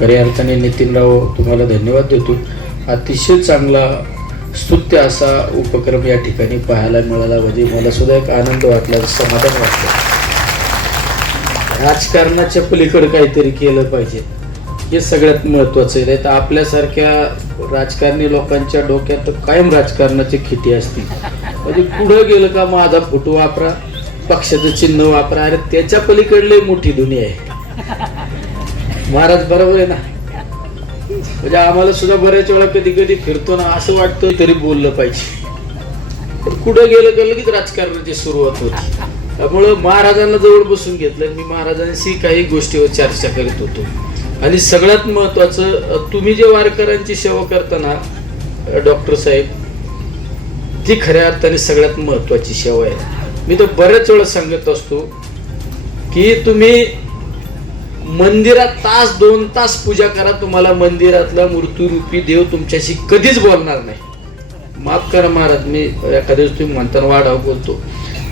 खऱ्या अर्थाने नितीनराव तुम्हाला धन्यवाद देतो. अतिशय चांगला स्तुत्य असा उपक्रम या ठिकाणी पाहायला मिळाला. म्हणजे मला सुद्धा एक आनंद वाटला समाधान वाटलं. राजकारणाच्या पलीकडे काहीतरी केलं पाहिजे. हे सगळ्यात महत्वाचं आहे. नाही तर आपल्यासारख्या राजकारणी लोकांच्या डोक्यात कायम राजकारणाची खिटी असते म्हणजे पुढं गेलं का माझा फोटो वापरा पक्षाचं चिन्ह वापरा. अरे त्याच्या पलीकडले मोठी दुनिया आहे. महाराज बरोबर आहे ना. म्हणजे आम्हाला सुद्धा बऱ्याच वेळा कधी कधी फिरतो ना असं वाटतं तरी बोललं पाहिजे. कुठं गेलं का लगेच राजकारणाची सुरुवात होती. त्यामुळं महाराजांना जवळ बसून घेतलं. मी महाराजांशी काही गोष्टीवर चर्चा करीत होतो. आणि सगळ्यात महत्वाचं तुम्ही जे वारकऱ्यांची सेवा करताना डॉक्टर साहेब ती खऱ्या अर्थाने सगळ्यात महत्वाची सेवा आहे. मी तर बऱ्याच वेळा सांगत असतो की तुम्ही मंदिरात तास दोन तास पूजा करा तुम्हाला मंदिरातला मूर्तीरूपी देव तुमच्याशी कधीच बोलणार नाही. माफ करा महाराज मी एखाद्या तुम्ही म्हणताना वाढाव बोलतो.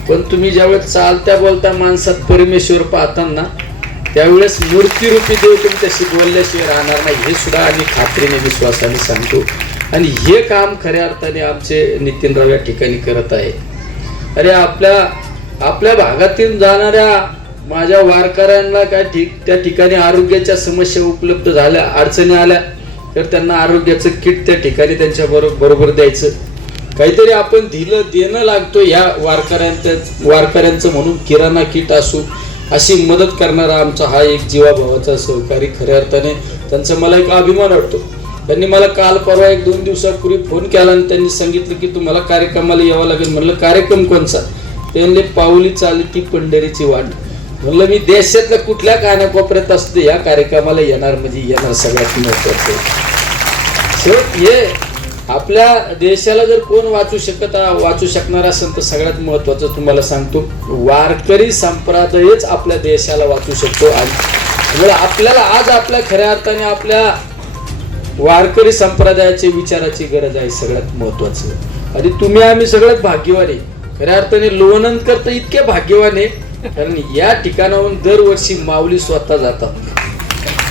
पण तुम्ही ज्यावेळेस चालत्या बोलता माणसात परमेश्वर पाहताना त्यावेळेस मूर्तीरूपी देव तुमच्याशी बोलल्याशिवाय राहणार नाही हे सुद्धा आम्ही खात्रीने विश्वासाने सांगतो. आणि हे काम खऱ्या अर्थाने आमचे नितीनराव या ठिकाणी करत आहे अरे आपल्या आपल्या भागातून जाणाऱ्या माझ्या वारकऱ्यांना काय ठीक त्या ठिकाणी आरोग्याच्या समस्या उपलब्ध झाल्या अडचणी आल्या तर त्यांना आरोग्याचं किट त्या ठिकाणी त्यांच्या बरोबर बरोबर द्यायचं. काहीतरी आपण दिलं देणं लागतो या वारकऱ्यांच्या वारकऱ्यांचं म्हणून किराणा किट असू अशी मदत करणारा आमचा हा एक जीवाभावाचा सहकारी खऱ्या अर्थाने त्यांचा मला एक अभिमान वाटतो. त्यांनी मला काल परवा एक दोन दिवसापूर्वी फोन केला आणि त्यांनी सांगितलं की तुम्हाला कार्यक्रमाला यावं लागेल. म्हणलं कार्यक्रम कोणचा? त्यांनी पाऊली पाऊली चालती पंढरीची वाट म्हणलं मी देशातल्या कुठल्या कानाकोपऱ्यात असते या कार्यक्रमाला येणार म्हणजे येणार सगळ्यात महत्वाचं सो हे आपल्या देशाला जर कोण वाचू शकत वाचू शकणार असेल तर सगळ्यात महत्वाचं तुम्हाला सांगतो वारकरी संप्रदायच आपल्या देशाला वाचू शकतो. आणि म्हणजे आपल्याला आज आपल्या खऱ्या अर्थाने आपल्या वारकरी संप्रदायाची विचाराची गरज आहे सगळ्यात महत्वाचं आणि तुम्ही आम्ही सगळ्यात भाग्यवान आहे. खऱ्या अर्थाने लोणंदकर तर इतके भाग्यवान आहे कारण या ठिकाणाहून दरवर्षी माऊली स्वतः जातात.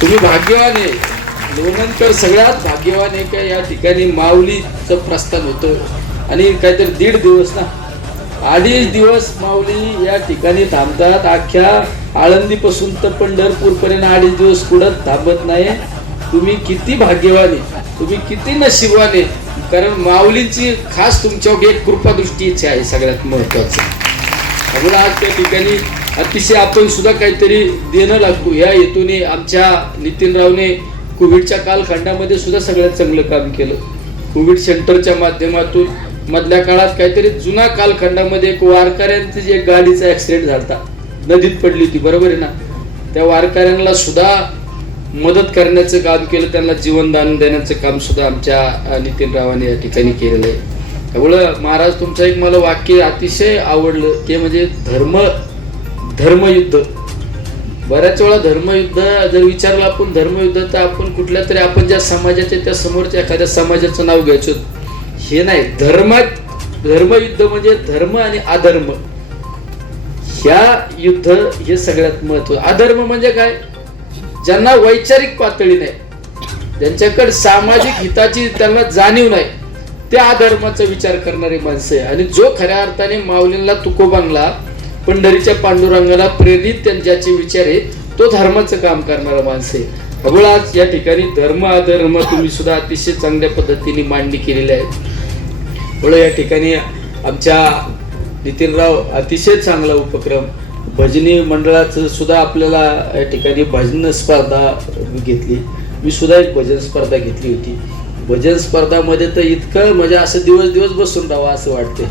तुम्ही भाग्यवान आहे. लोणंदकर सगळ्यात भाग्यवान आहे का या ठिकाणी माऊलीचं प्रस्थान होतं? आणि काहीतरी दीड दिवस ना? अडीच दिवस माऊली या ठिकाणी थांबतात. अख्ख्या आळंदीपासून तर पंढरपूरपर्यंत अडीच दिवस कुठं थांबत नाही. तुम्ही किती भाग्यवान आहे. तुम्ही किती नशीबवान आहे. कारण माऊलींची खास तुमच्यावर एक कृपादृष्टीची आहे सगळ्यात महत्वाचं त्यामुळे आज त्या ठिकाणी अतिशय आपण सुद्धा काहीतरी देणं लागतो. या हेतूने आमच्या नितीनरावने कोविडच्या कालखंडामध्ये सुद्धा सगळ्यात चांगलं काम केलं. कोविड सेंटरच्या माध्यमातून मधल्या काळात काहीतरी जुना कालखंडामध्ये एक वारकऱ्यांची जे गाडीचा ऍक्सिडेंट झाला नदीत पडली होती बरोबर आहे ना? त्या वारकऱ्यांना सुद्धा मदत करण्याचं काम केलं त्यांना जीवनदान देण्याचं काम सुद्धा आमच्या अ, नितीनरावांनी या ठिकाणी केलेलं आहे. त्यामुळं महाराज तुमचं एक मला वाक्य अतिशय आवडलं. ते म्हणजे धर्म धर्मयुद्ध. बऱ्याच वेळा धर्मयुद्ध जर विचारलं आपण धर्मयुद्ध तर आपण कुठल्या तरी आपण ज्या समाजाच्या त्या समोरच्या एखाद्या समाजाचं नाव घ्यायचो. हे नाही. धर्मात धर्मयुद्ध म्हणजे धर्म आणि अधर्म. ह्या युद्ध हे सगळ्यात महत्त्व अधर्म म्हणजे काय? ज्यांना वैचारिक पातळी नाही. ज्यांच्याकडे सामाजिक हिताची त्यांना जाणीव नाही. त्या धर्माचा विचार करणारी माणसं आहे. आणि जो खऱ्या अर्थाने माऊलींना तुकोबांना पंढरीच्या पांडुरंगाला प्रेरित त्यांच्याचे विचार आहे तो धर्माचं काम करणारा माणसं आहे. त्यामुळे आज या ठिकाणी धर्म अधर्म तुम्ही सुद्धा अतिशय चांगल्या पद्धतीने मांडणी केलेली आहे त्यामुळे या ठिकाणी आमच्या नितीनराव अतिशय चांगला उपक्रम भजनी मंडळाचं सुद्धा आपल्याला या ठिकाणी भजन स्पर्धा घेतली. मी सुद्धा एक भजन स्पर्धा घेतली होती. भजन स्पर्धामध्ये तर इतकं म्हणजे असं दिवस दिवस बसून राहावं असं वाटते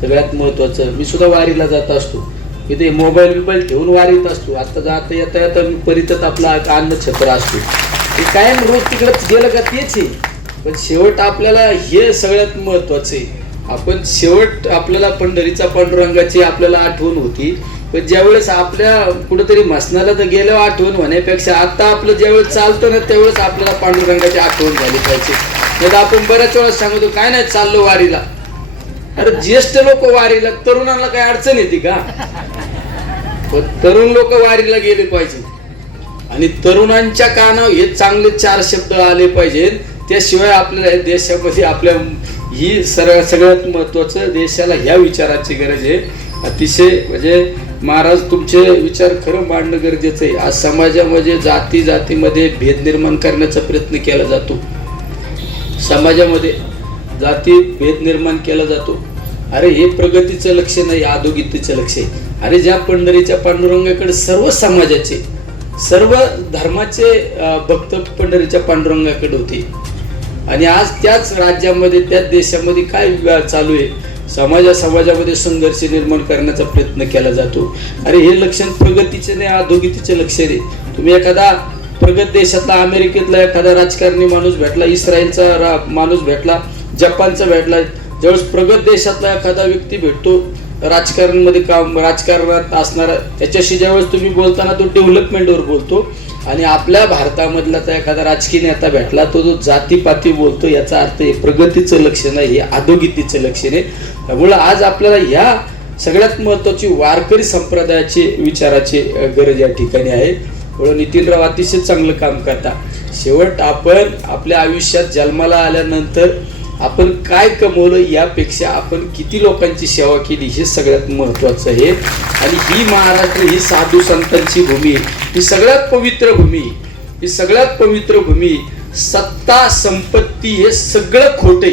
सगळ्यात महत्वाचं. मी सुद्धा वारीला जात असतो. इथे मोबाईल बिबाईल ठेवून वारीत असतो. आता जाता येता येता मी परितच आपला अन्न छत्र असतो. ते कायम रोज तिकडे गेलं का तेच आहे. पण शेवट आपल्याला हे सगळ्यात महत्वाचं आहे. आपण शेवट आपल्याला पंढरीचा पांडुरंगाची आपल्याला आठवण होती. पण ज्यावेळेस आपल्या कुठेतरी मसनाला तर गेल्यावर आठवण होण्यापेक्षा आता आपलं ज्यावेळेस चालतं ना त्यावेळेस आपल्याला पांडुरंगाची आठवण झाली पाहिजे. नाही आपण बऱ्याच वेळा सांगतो काय नाही चाललो वारीला. अरे ज्येष्ठ लोक वारीला तरुणांना काय अडचण येते का? तरुण लोक वारीला गेले पाहिजे. आणि तरुणांच्या कानावर हे चांगले चार शब्द आले पाहिजेत. त्याशिवाय आपल्याला देशामध्ये आपल्या ही सर्व सगळ्यात महत्वाचं देशाला ह्या विचाराची गरज आहे. अतिशय म्हणजे महाराज तुमचे विचार खरं मांडणं गरजेचं आहे. आज समाजामध्ये जाती जातीमध्ये भेद निर्माण करण्याचा प्रयत्न केला जातो. समाजामध्ये जाती भेद निर्माण केला जातो. अरे हे प्रगतीचं लक्ष नाही आदोगितीचं लक्ष आहे. अरे ज्या पंढरीच्या पांडुरंगाकडे सर्व समाजाचे सर्व धर्माचे भक्त पंढरीच्या पांडुरंगाकडे होते. आणि आज त्याच राज्यामध्ये त्याच देशामध्ये काय चालू आहे? समाजा समाजामध्ये संघर्ष निर्माण करण्याचा प्रयत्न केला जातो. अरे हे लक्षण प्रगतीचे नाही आदोगितीचे लक्षण आहे. तुम्ही एखादा प्रगत देशातला अमेरिकेतला एखादा राजकारणी माणूस भेटला इस्रायलचा रा- माणूस भेटला जपानचा भेटला ज्यावेळेस प्रगत देशातला एखादा व्यक्ती भेटतो राजकारणामध्ये काम राजकारणात असणारा त्याच्याशी ज्यावेळेस तुम्ही बोलताना तो डेव्हलपमेंटवर बोलतो आणि आपल्या भारतामधला तर एखादा राजकीय नेता भेटला तो जो जातीपाती बोलतो याचा अर्थ हे प्रगतीचं लक्षण आहे हे अधोगतीचं लक्षण आहे. त्यामुळं आज आपल्याला ह्या सगळ्यात महत्वाची वारकरी संप्रदायाची विचाराची गरज या ठिकाणी आहे. म्हणून नितीनराव अतिशय चांगलं काम करता. शेवट आपण आपल्या आयुष्यात जन्माला आल्यानंतर आपण काय कमवलं यापेक्षा आपण किती लोकांची सेवा केली हे सगळ्यात महत्त्वाचं आहे. आणि ही महाराष्ट्र ही साधू संतांची भूमी ही सगळ्यात पवित्र भूमी ही सगळ्यात पवित्र भूमी सत्ता संपत्ती हे सगळं खोटे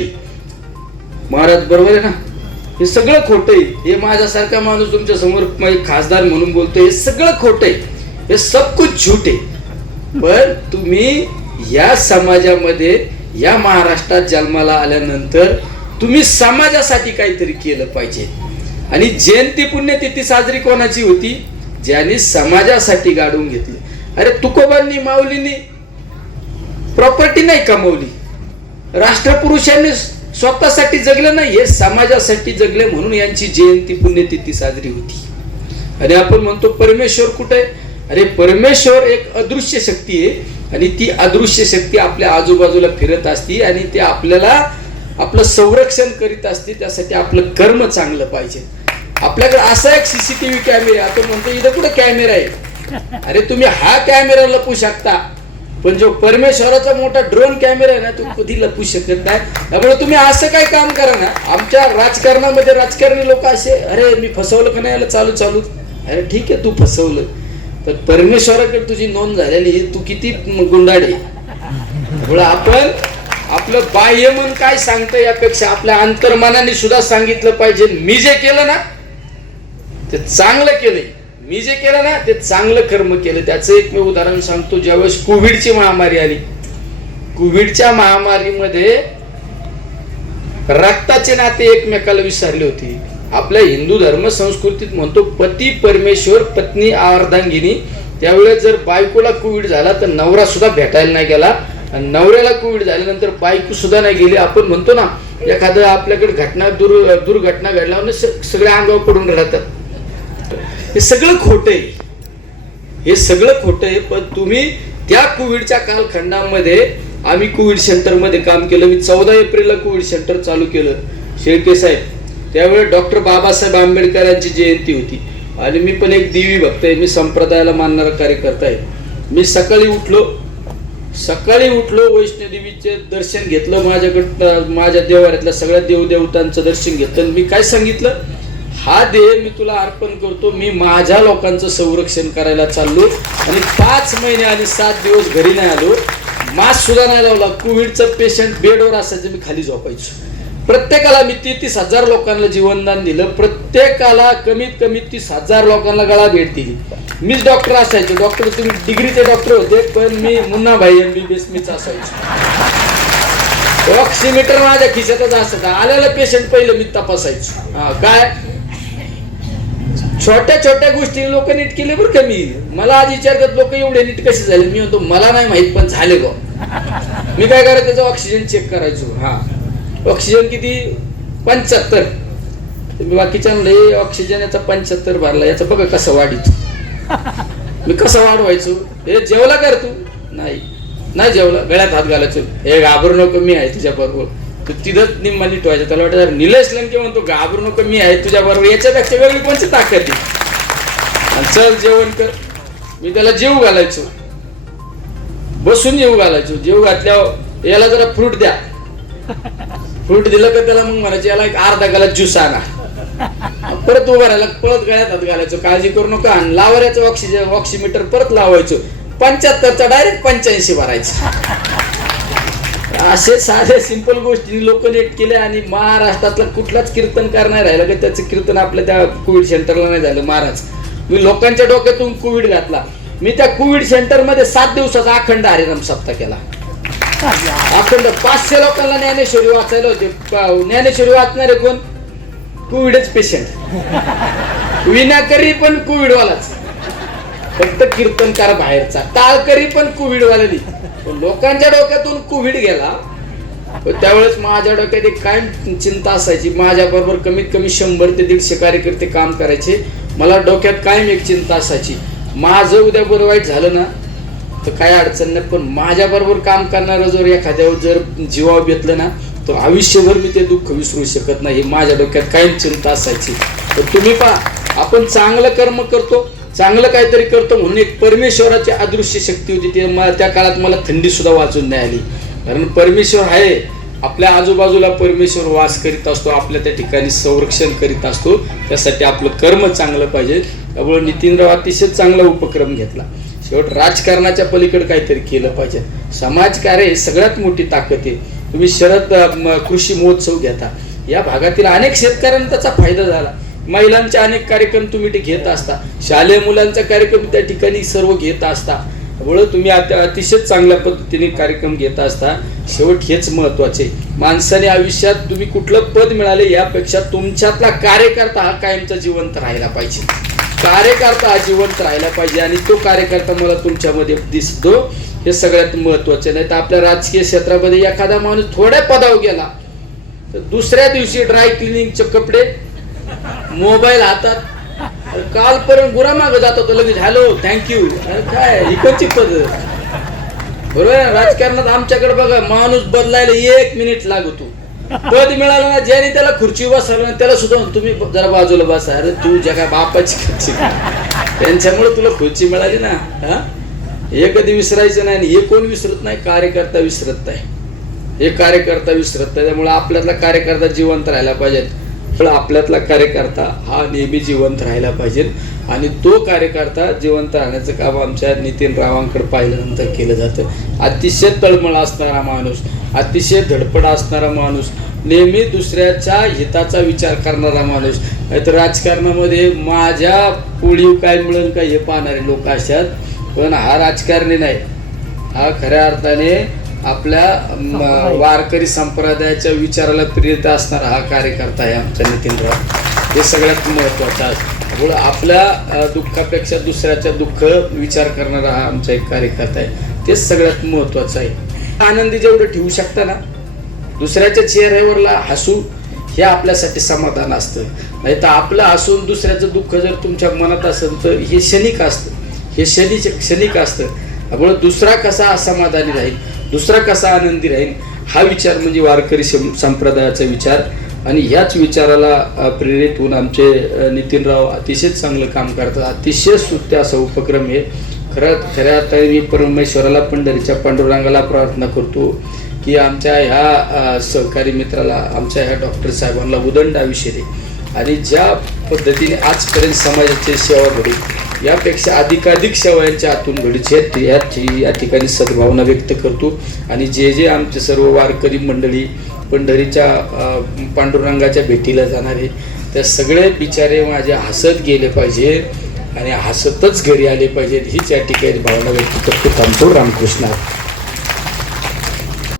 महाराज बरोबर आहे ना? हे सगळं खोटं आहे. हे माझ्यासारखा माणूस तुमच्यासमोर खासदार म्हणून बोलतोय हे सगळं खोटं आहे. हे सब कुछ झूट आहे. पण तुम्ही या समाजामध्ये या महाराष्ट्रात जन्माला आल्यानंतर तुम्ही समाजासाठी काहीतरी केलं पाहिजे. आणि जयंती पुण्यतिथी साजरी कोणाची होती? ज्यांनी समाजासाठी गाडून घेतली. अरे तुकोबांनी माऊलींनी प्रॉपर्टी नाही कमवली. राष्ट्रपुरुषांनी स्वतःसाठी जगलं नाही हे समाजासाठी जगले म्हणून यांची जयंती पुण्यतिथी साजरी होती. आणि आपण म्हणतो परमेश्वर कुठे? आहे अरे परमेश्वर एक अदृश्य शक्ती आहे आणि ती अदृश्य शक्ती आपल्या आजूबाजूला फिरत असती आणि ते आपल्याला आपलं संरक्षण करीत असते त्यासाठी आपलं कर्म चांगलं पाहिजे. आपल्याकडे असा एक सीसीटीव्ही कॅमेरा आहे. आपण म्हणतो इथं कुठं कॅमेरा आहे? अरे तुम्ही हा कॅमेरा लपू शकता. पण जो परमेश्वराचा मोठा ड्रोन कॅमेरा आहे ना तो कधी लपू शकत नाही. त्यामुळे तुम्ही असं काय काम करा ना. आमच्या राजकारणामध्ये राजकारणी लोक असे अरे मी फसवलं का नाही चालू चालू. अरे ठीक आहे तू फसवलं. तर परमेश्वराकडे तुझी नोंद झालेली तू किती गुंडाडे त्यामुळे आपण आपलं बाह्य मन काय सांगतं यापेक्षा आपल्या अंतर्मनाने सुद्धा सांगितलं पाहिजे. मी जे केलं ना ते चांगलं केलंय. मी जे केलं ना ते चांगलं कर्म केलं. त्याचं एक मी उदाहरण सांगतो. ज्यावेळेस कोविडची महामारी आली कोविडच्या महामारीमध्ये रक्ताचे नाते एकमेकाला विसरले होते. आपल्या हिंदू धर्म संस्कृतीत म्हणतो पती परमेश्वर पत्नी अर्धांगिनी त्यावेळेस जर बायकोला कोविड झाला तर नवरा सुद्धा भेटायला नाही गेला. आणि नवऱ्याला कोविड झाल्यानंतर बायको सुद्धा नाही गेली. आपण म्हणतो ना एखादं आपल्याकडे घटना दुर दुर्घटना घडल्यावर स- सगळ्या अंगावर पडून राहतात. हे सगळं खोटं आहे. हे सगळं खोटं आहे पण तुम्ही त्या कोविडच्या कालखंडामध्ये आम्ही कोविड सेंटरमध्ये काम केलं. मी चौदा एप्रिलला कोविड सेंटर चालू केलं. शेळके साहेब त्यावेळी डॉक्टर बाबासाहेब आंबेडकरांची जयंती होती. आणि मी पण एक देवी भक्त आहे. मी संप्रदायाला मानणारा कार्यकर्ता आहे. मी सकाळी उठलो. सकाळी उठलो वैष्णोदेवीचे दर्शन घेतलं. माझ्याकडं माझ्या देवाऱ्यातल्या सगळ्या देवदेवतांचं दर्शन घेतलं. आणि मी काय सांगितलं? हा देह मी तुला अर्पण करतो. मी माझ्या लोकांचं संरक्षण करायला चाललो. आणि पाच महिने आणि सात दिवस घरी नाही आलो. मास्क सुद्धा नाही लावला. कोविडचं पेशंट बेडवर असायचं. मी खाली झोपायचो. प्रत्येकाला मी तीस हजार लोकांना जीवनदान दिलं. प्रत्येकाला कमीत कमी तीस हजार लोकांना गळा भेट दिली. मीच डॉक्टर असायचे. डॉक्टर तुम्ही डिग्रीचे डॉक्टर होते पण मी मुन्ना भाई एम बी बी एस मीच असायचो. ऑक्सिमीटर माझ्या खिशातच असायचा आलेला पेशंट पहिलं मी तपासायचो. हा काय? छोट्या छोट्या गोष्टी लोक नीट केले बरं कमी मला आज विचारतात लोक एवढे नीट कसे झाले? मी म्हणतो मला नाही माहीत पण झाले गो मी काय करायचं ऑक्सिजन चेक करायचो. हा. ऑक्सिजन किती? पंच्याहत्तर. मी बाकीच्या म्हणलं ऑक्सिजन याचा पंच्याहत्तर भरला. याचा बघा कसं वाढीत मी कसं वाढवायचो? हे जेवला कर तू. नाही. नाही जेवला. गळ्यात हात घालायचो. हे घाबरू नको मी आहे तुझ्या बरोबर. तू तिथंच निम्मा नीटवायचं त्याला वाटतं निलेश लंके म्हणतो घाबरू नको मी आहे तुझ्या बरोबर. याच्यापेक्षा वेगळी कोणची ताकद आहे? चल जेवण कर. मी त्याला जेव घालायचो. बसून जेव घालायचो. जेव घातल्यावर याला जरा फ्रूट द्या. फ्रूट दिलं का त्याला मग म्हणायचे याला एक अर्धा गाला ज्यूस आणा. परत उभा राहिला पळत गळ्यात हात घालायचो काळजी करू नका आणि लावायचं ऑक्सिजन ऑक्सिमीटर परत लावायचो. पंच्याहत्तरचा डायरेक्ट पंच्याऐंशी भरायचं. असे साध्या सिंपल गोष्टी लोक नेट केले आणि महाराष्ट्रातला कुठलाच कीर्तनकार नाही राहिला का त्याचं कीर्तन आपल्या त्या कोविड सेंटरला नाही झालं महाराज. मी लोकांच्या डोक्यातून कोविड घातला. मी त्या कोविड सेंटरमध्ये सात दिवसाचा अखंड हरिनाम सप्ताह केला. अखंड पाचशे लोकांना ज्ञानेश्वरी वाचायला होते. ज्ञानेश्वरी वाचणारे कोण? कोविडच पेशंट विनाकरी पण कोविड वालाच फक्त कीर्तनकार बाहेरचा. टाळकरी पण कोविडवाल्यानी. पण लोकांच्या डोक्यातून कोविड गेला. त्यावेळेस माझ्या डोक्यात एक काय चिंता असायची. माझ्या बरोबर कमीत कमी शंभर ते दीडशे कार्यकर्ते काम करायचे. मला डोक्यात कायम एक चिंता असायची. माझं उद्या बरं वाईट झालं ना तर काय अडचण नाही पण माझ्या बरोबर काम करणारा जर एखाद्यावर जर जीवा घेतलं ना तर आयुष्यभर मी ते दुःख विसरू शकत नाही माझ्या डोक्यात कायम चिंता असायची. तर तुम्ही पहा आपण चांगलं कर्म करतो चांगलं काहीतरी करतो म्हणून एक परमेश्वराची अदृश्य शक्ती होती ती मला त्या काळात मला थंडी सुद्धा वाचून नाही आली. कारण परमेश्वर आहे आपल्या आजूबाजूला परमेश्वर वास करीत असतो आपल्या त्या ठिकाणी संरक्षण करीत असतो त्यासाठी आपलं कर्म चांगलं पाहिजे. त्यामुळे नितीनराव अतिशय चांगला उपक्रम घेतला. शेवट राजकारणाच्या पलीकडे काहीतरी केलं पाहिजे. समाजकार्य हे सगळ्यात मोठी ताकद आहे. तुम्ही शरद कृषी महोत्सव घेता. या भागातील अनेक शेतकऱ्यांना त्याचा फायदा झाला. महिलांचे अनेक कार्यक्रम तुम्ही ते घेत असता. शालेय मुलांचा कार्यक्रम त्या ठिकाणी सर्व घेत असता. त्यामुळं तुम्ही आता अतिशय चांगल्या पद्धतीने कार्यक्रम घेत असता. शेवट हेच महत्त्वाचे माणसाने आयुष्यात तुम्ही कुठलं पद मिळाले यापेक्षा तुमच्यातला कार्यकर्ता हा कायमचा जिवंत राहायला पाहिजे. कार्यकर्ता हा जिवंत पाहिजे आणि तो कार्यकर्ता मला तुमच्यामध्ये दिसतो हे सगळ्यात महत्त्वाचे नाही तर आपल्या राजकीय क्षेत्रामध्ये एखादा माणूस थोड्या पदावर गेला तर दुसऱ्या दिवशी ड्राय क्लिनिंगचे कपडे मोबाईल हातात कालपर्यंत गुरा माग जात होतो लगेच हॅलो थँक्यू अरे काय इकडची पद्धत? बरोबर राजकारणात आमच्याकडे बघा माणूस बदलायला एक मिनिट लागतो. पद मिळालं ना ज्याने त्याला खुर्ची बसवलं ना त्याला सुद्धा तुम्ही जरा बाजूला बसा. अरे तू जगा बापाची खुर्ची त्यांच्यामुळे तुला खुर्ची मिळाली ना हा? हे कधी विसरायचं नाही आणि हे कोण विसरत नाही कार्यकर्ता विसरत नाही. हे कार्यकर्ता विसरत नाही त्यामुळे आपल्यातला कार्यकर्ता जिवंत राहायला पाहिजे पण आपल्यातला कार्यकर्ता हा नेहमी जिवंत राहिला पाहिजे आणि तो कार्यकर्ता जिवंत राहण्याचं काम आमच्या नितीन रावांकडे पाहिल्यानंतर केलं जातं. अतिशय तळमळ असणारा माणूस. अतिशय धडपड असणारा माणूस नेहमी दुसऱ्याच्या हिताचा विचार करणारा माणूस. नाहीतर राजकारणामध्ये माझ्या पोळीव काय मिळेल का हे पाहणारे लोक असतात पण हा राजकारणी नाही. हा खऱ्या अर्थाने आपल्या म, वारकरी संप्रदायाच्या विचाराला प्रेरित असणारा हा कार्यकर्ता आहे आमचा नितीनराव. हे सगळ्यात महत्वाचं आहे. त्यामुळं आपल्या दुःखापेक्षा दुसऱ्याच्या दुःख विचार करणारा हा आमचा एक कार्यकर्ता आहे. तेच सगळ्यात महत्वाचं आहे. आनंदी जेवढं ठेवू शकता ना दुसऱ्याच्या चेहऱ्यावरला हसू हे आपल्यासाठी समाधान असतं. नाही तर आपलं असून दुसऱ्याचं दुःख जर तुमच्या मनात असेल तर हे क्षणिक असतं. हे क्षणिक क्षणिक असतं. त्यामुळे दुसरा कसा असमाधानी राहील दुसरा कसा आनंदी राहील हा विचार म्हणजे वारकरी सं- संप्रदायाचा विचार. आणि ह्याच विचाराला प्रेरित होऊन आमचे नितीनराव अतिशय चांगलं काम करतात. अतिशय सुत्य असा उपक्रम आहे. खरं खऱ्या अर्थाने मी परमेश्वराला पंढरीच्या पांडुरंगाला प्रार्थना करतो की आमच्या ह्या सहकारी मित्राला आमच्या ह्या डॉक्टर साहेबांना उदंड आयुष्य दे. आणि ज्या पद्धतीने आजपर्यंत समाजाची सेवा घडी यापेक्षा अधिकाधिक सेवा यांच्या आतून घडीची आहेत याची या ठिकाणी सद्भावना व्यक्त करतो. आणि जे जे आमचे सर्व वारकरी मंडळी पंढरीच्या पांडुरंगाच्या भेटीला जाणारे त्या सगळे बिचारे माझे हसत गेले पाहिजे. आणि हसतच घरी आले पाहिजेत. हीच या ठिकाणी भावना व्यक्त करतो. थांबतो. रामकृष्ण.